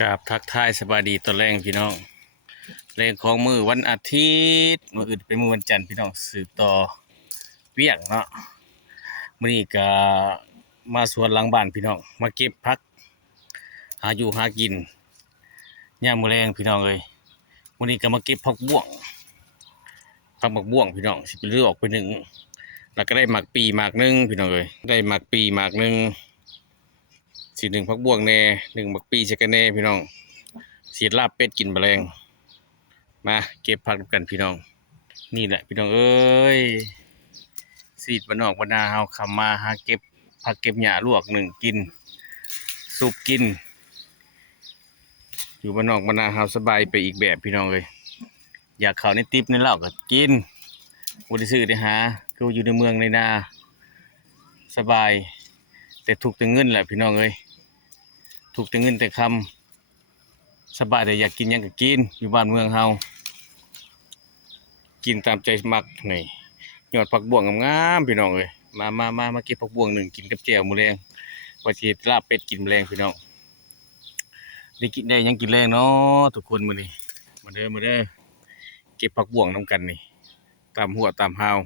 กับทักทายสบายดีตอนแรงพี่น้องแรงของมือวันอาทิตย์มื้ออื่นเป็นมื้อวันจันทร์พี่น้องสืบต่อเวียกเนาะมื้อนี้ก็มาสวนหลังบ้านพี่น้องมาเก็บผักหาอยู่หากินยามมื้อแรงพี่น้องเอ้ยมื้อนี้ก็มาเก็บผักบ้วงพี่น้องสิไปเลือกออกไปหนึ่งแล้วก็ได้หมักปีหมากหนึงพี่น้องเอ้ยได้หมักปีหมากหนึงสิหนึ่งผักบ้วงแน่หนึ่งหมักปีใส่กันแน่พี่น้องสิลาบเป็ดกินแมลงมาเก็บผักกันพี่น้องนี่แหละพี่น้องเอ้ยสีดบ้านนอกบ้านนาเฮาคำมาหาเก็บผักเก็บหญ้าลวกหนึ่งกินสุปกินอยู่บ้านนอกบ้านนาเฮาสบายไปอีกแบบพี่น้องเลยอยากเข้าในติ๊บในเหล้าก็กินบ่ได้ซื้อได้หาคืออยู่ในเมืองในนาสบายแต่ถูกแต่เงินแหละพี่น้องเอ้ยถูกแต่เงินแต่คำสบายแต่อยากกินหยังก็กินอยู่บ้านเมืองเฮากินตามใจมักนี่ยอดผักบ่วงงามๆพี่น้องเอ้ยมาเก็บผักบ่วงหนึ่งกินกับแจ่วมื้อแลงว่าสิลาบเป็ดกินมื้อแลงพี่น้องได้กินได้หยังกินแรงเนาะทุกคนมื้อนี้มาเด้อเก็บผักบ่วงนำกันนี่ตามหัวตามหาว